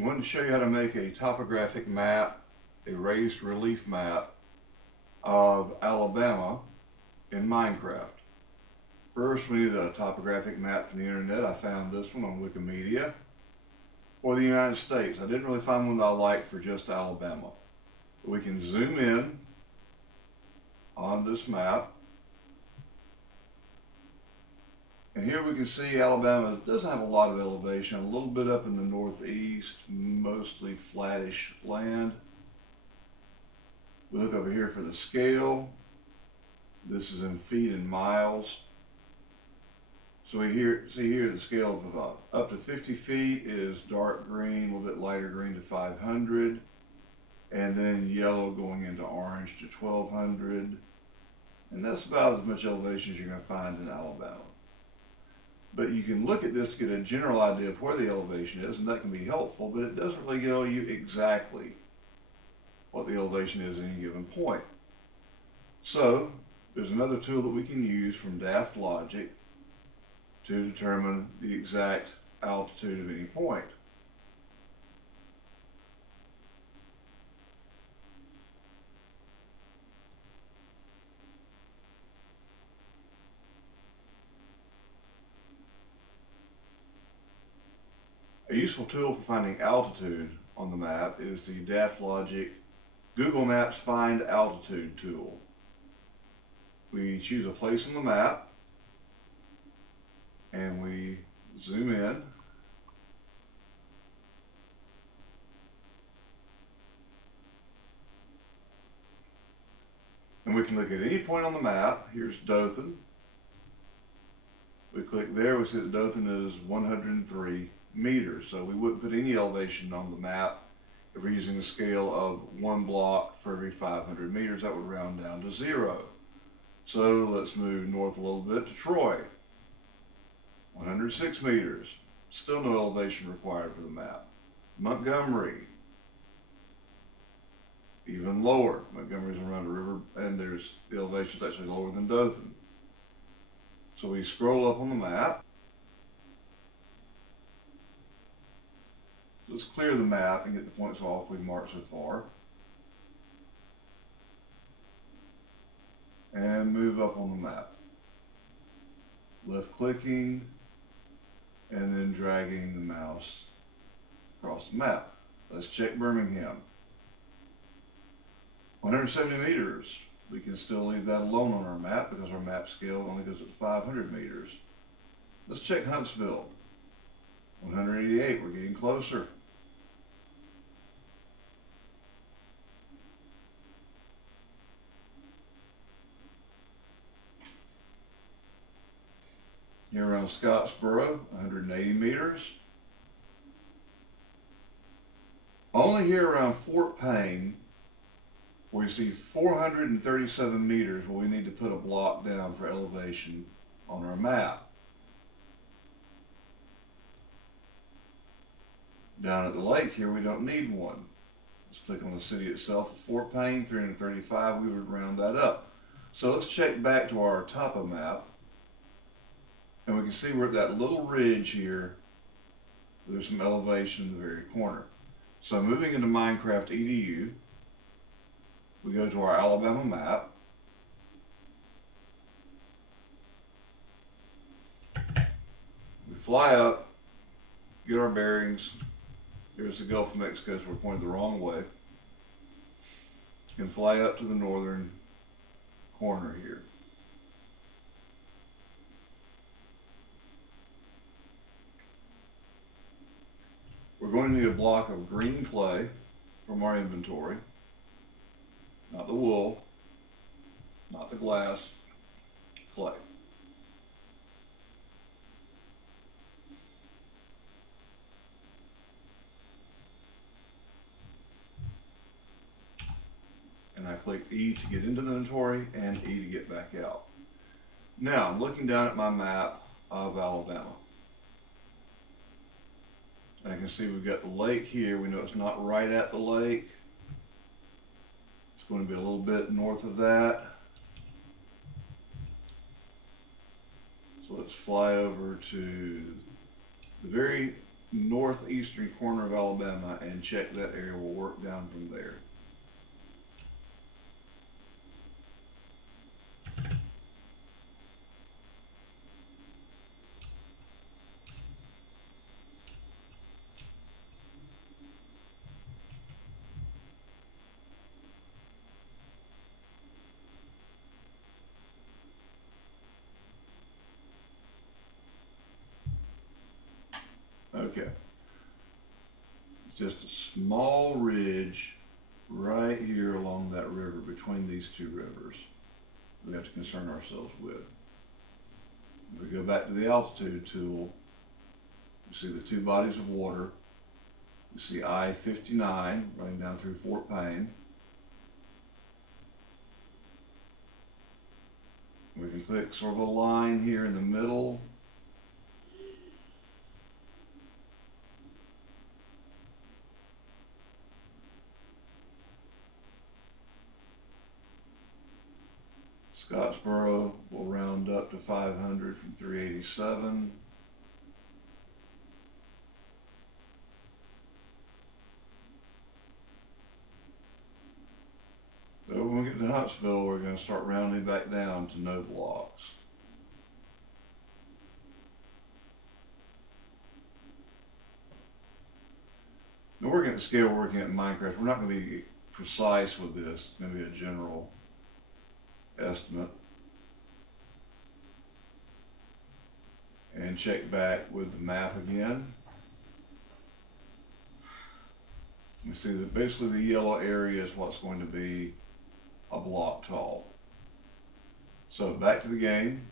I wanted to show you how to make a topographic map, a raised relief map of Alabama in Minecraft. First, we need a topographic map from the internet. I found this one on Wikimedia for the United States. I didn't really find one that I liked for just Alabama. But we can zoom in on this map. And here we can see Alabama doesn't have a lot of elevation, a little bit up in the northeast, mostly flattish land. We look over here for the scale. This is in feet and miles. So we see here the scale of up to 50 feet is dark green, a little bit lighter green to 500, and then yellow going into orange to 1200. And that's about as much elevation as you're going to find in Alabama. But you can look at this to get a general idea of where the elevation is, and that can be helpful, but it doesn't really tell you exactly what the elevation is at any given point. So there's another tool that we can use from Daft Logic to determine the exact altitude of any point. A useful tool for finding altitude on the map is the Daft Logic Google Maps Find Altitude tool. We choose a place on the map and we zoom in. And we can look at any point on the map. Here's Dothan. We click there, we see that Dothan is 103 meters. So we wouldn't put any elevation on the map if we're using a scale of 1 block for every 500 meters. That would round down to 0. So let's move north a little bit to Troy. 106 meters. Still no elevation required for the map. Montgomery. Even lower. Montgomery's around a river, and there's the elevation's actually lower than Dothan. So we scroll up on the map. Let's clear the map and get the points off we've marked so far. And move up on the map. Left clicking and then dragging the mouse across the map. Let's check Birmingham. 170 meters. We can still leave that alone on our map because our map scale only goes up to 500 meters. Let's check Huntsville. 188, we're getting closer. Here around Scottsboro, 180 meters. Only here around Fort Payne, we see 437 meters where we need to put a block down for elevation on our map. Down at the lake here, we don't need one. Let's click on the city itself. Fort Payne, 335, we would round that up. So let's check back to our topo map. And we can see we're at that little ridge here. There's some elevation in the very corner. So moving into Minecraft EDU, we go to our Alabama map. We fly up, get our bearings. There's the Gulf of Mexico, so we're pointed the wrong way. And fly up to the northern corner here. We're going to need a block of green clay from our inventory. Not the wool, not the glass, clay. And I click E to get into the inventory and E to get back out. Now I'm looking down at my map of Alabama. And I can see we've got the lake here. We know it's not right at the lake. It's going to be a little bit north of that. So let's fly over to the very northeastern corner of Alabama and check that area. We'll work down from there. Okay. It's just a small ridge right here along that river, between these two rivers, we have to concern ourselves with. We go back to the altitude tool. You see the two bodies of water. You see I-59 running down through Fort Payne. We can click sort of a line here in the middle. Scottsboro will round up to 500 from 387. So when we get to Huntsville, we're going to start rounding back down to no blocks. Now we're working at scale, we're working at Minecraft. We're not going to be precise with this. It's going to be a general estimate. And check back with the map again. You see that basically the yellow area is what's going to be a block tall. So back to the game.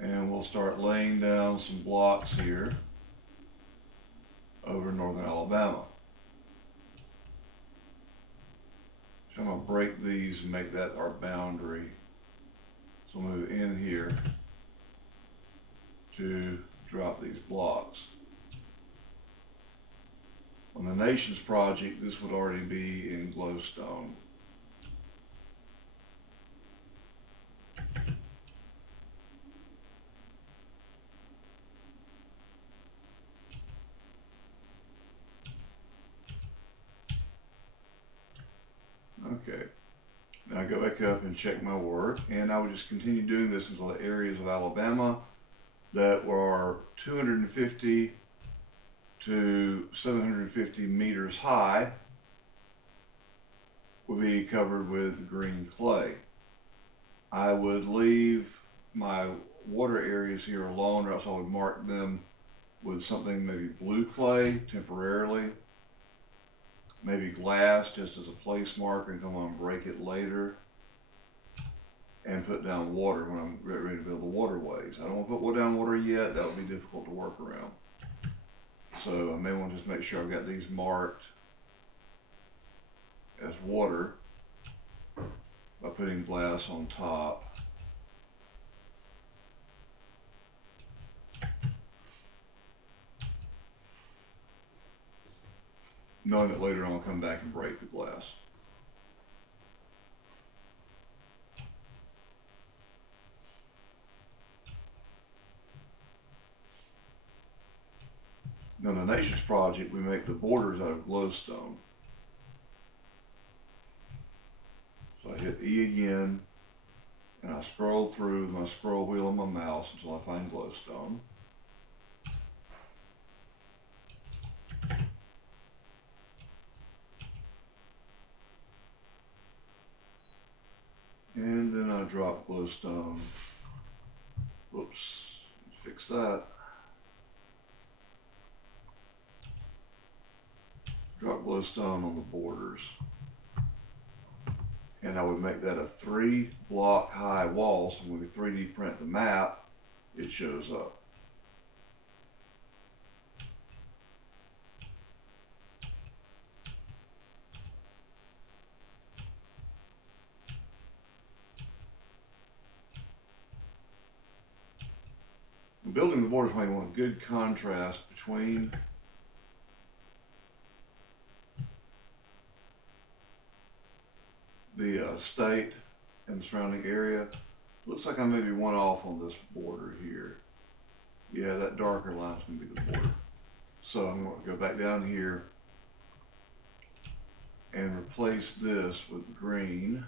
And we'll start laying down some blocks here over northern Alabama. So I'm going to break these and make that our boundary. So we'll move in here to drop these blocks. On the Nations project, this would already be in glowstone. Okay. Now I go back up and check my work, and I would just continue doing this until the areas of Alabama that were 250 to 750 meters high would be covered with green clay. I would leave my water areas here alone, or else I would mark them with something, maybe blue clay temporarily, maybe glass just as a place marker, and come on and break it later, and put down water when I'm ready to build the waterways. I don't want to put down water yet. That would be difficult to work around. So I may want to just make sure I've got these marked as water by putting glass on top. Knowing that later on I'll come back and break the glass. Now, in the Nations project, we make the borders out of glowstone. So I hit E again, and I scroll through with my scroll wheel on my mouse until I find glowstone. And then I drop glowstone. Whoops, fix that. Drop glowstone on the borders. And I would make that a 3-block high wall, so when we 3D print the map, it shows up. When building the borders, we want a good contrast between the state and the surrounding area. Looks like I may be one off on this border here. Yeah, that darker line's going to be the border. So I'm going to go back down here and replace this with the green.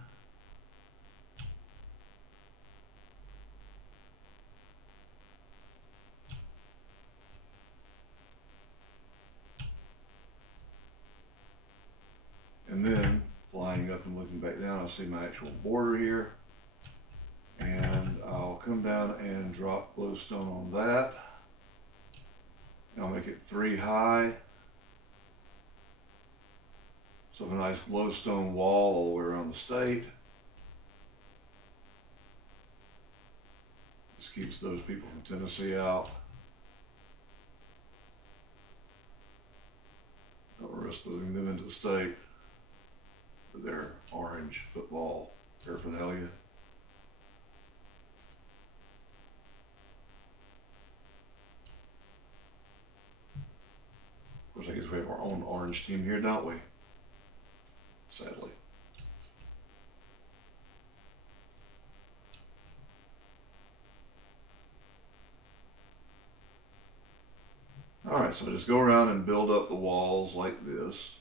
And then flying up and looking back down, I see my actual border here. And I'll come down and drop glowstone on that. I'll make it 3 high. So a nice glowstone wall all the way around the state. Just keeps those people from Tennessee out. Don't risk losing them into the state with their orange football paraphernalia. Of course, I guess we have our own orange team here, don't we? Sadly. Alright, so just go around and build up the walls like this.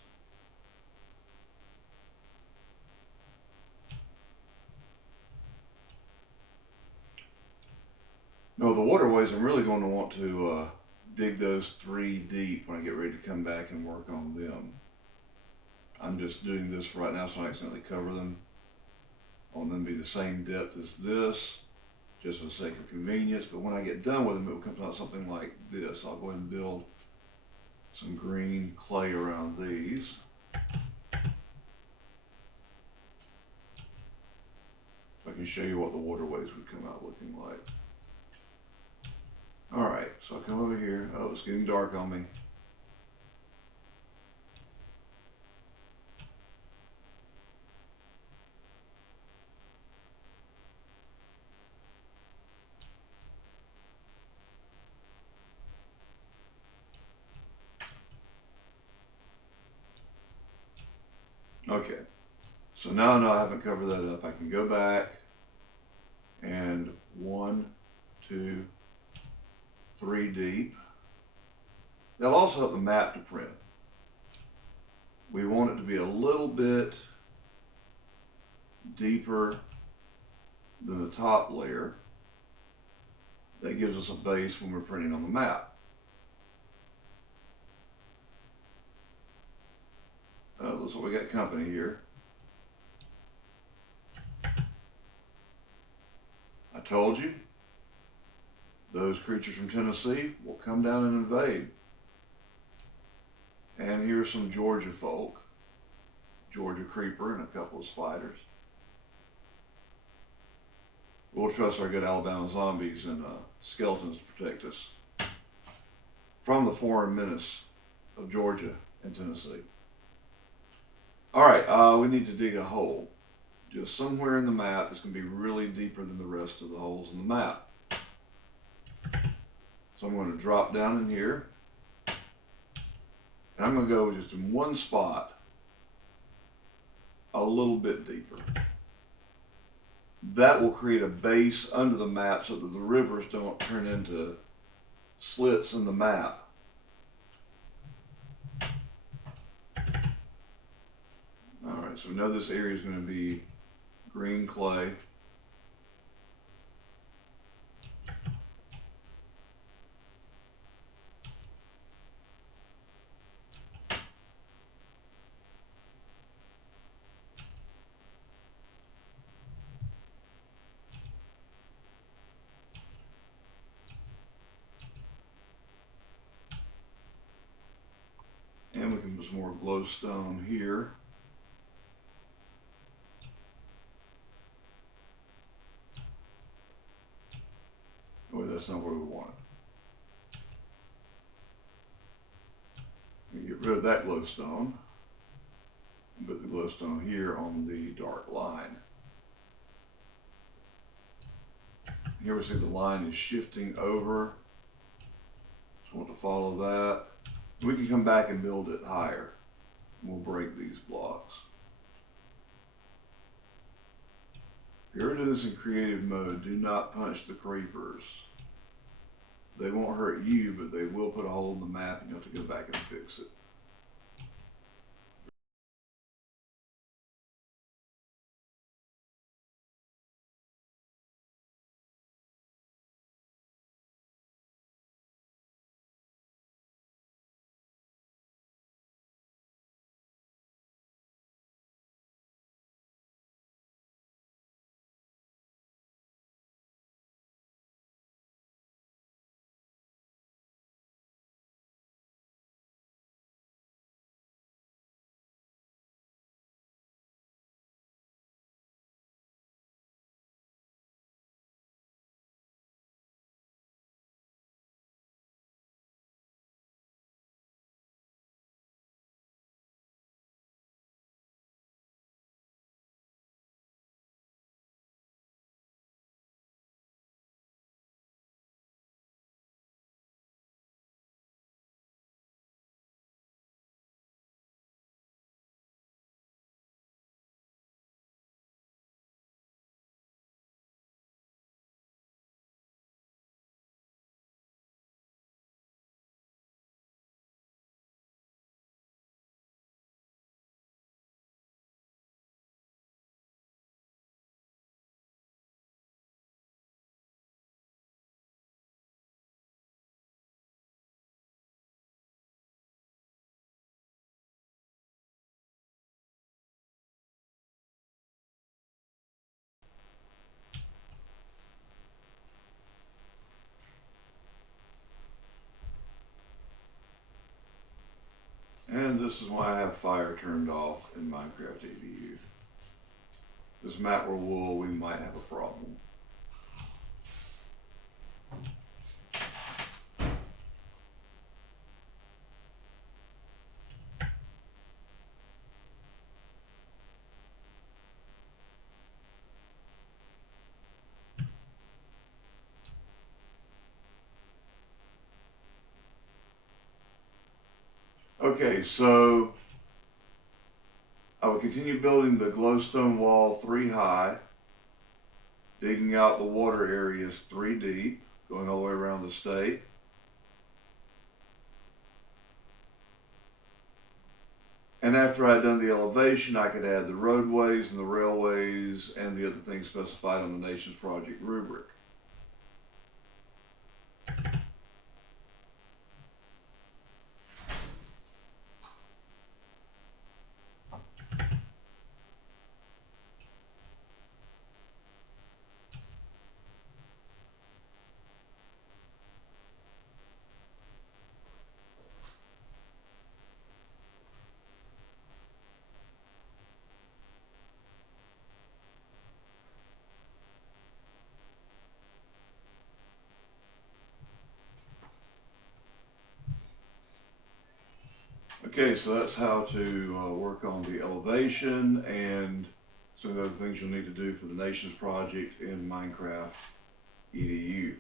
No, the waterways, I'm really going to want to dig those 3 deep when I get ready to come back and work on them. I'm just doing this right now so I don't accidentally cover them. I want them to be the same depth as this, just for the sake of convenience. But when I get done with them, it will come out something like this. I'll go ahead and build some green clay around these. So I can show you what the waterways would come out looking like. Alright, so I come over here. Oh, it's getting dark on me. Okay, so now I know I haven't covered that up. I can go back and 1, 2, 3 deep. That'll also help the map to print. We want it to be a little bit deeper than the top layer. That gives us a base when we're printing on the map. Looks like we got company here. I told you, those creatures from Tennessee will come down and invade. And here's some Georgia folk. Georgia creeper and a couple of spiders. We'll trust our good Alabama zombies and skeletons to protect us from the foreign menace of Georgia and Tennessee. Alright, we need to dig a hole. Just somewhere in the map. It's going to be really deeper than the rest of the holes in the map. So I'm going to drop down in here. And I'm going to go just in one spot a little bit deeper. That will create a base under the map so that the rivers don't turn into slits in the map. Alright, so we know this area is going to be green clay. And we can put some more glowstone here. Oh, that's not where we want it. Get rid of that glowstone. And put the glowstone here on the dark line. Here we see the line is shifting over. So I want to follow that. We can come back and build it higher. We'll break these blocks. If you ever do this in creative mode, do not punch the creepers. They won't hurt you, but they will put a hole in the map and you'll have to go back and fix it. And this is why I have fire turned off in Minecraft EDU. This map were wool, we might have a problem. Okay, so I would continue building the glowstone wall 3 high, digging out the water areas 3 deep, going all the way around the state. And after I'd done the elevation, I could add the roadways and the railways and the other things specified on the Nations Project rubric. Okay, so that's how to work on the elevation and some of the other things you'll need to do for the Nations Project in Minecraft EDU.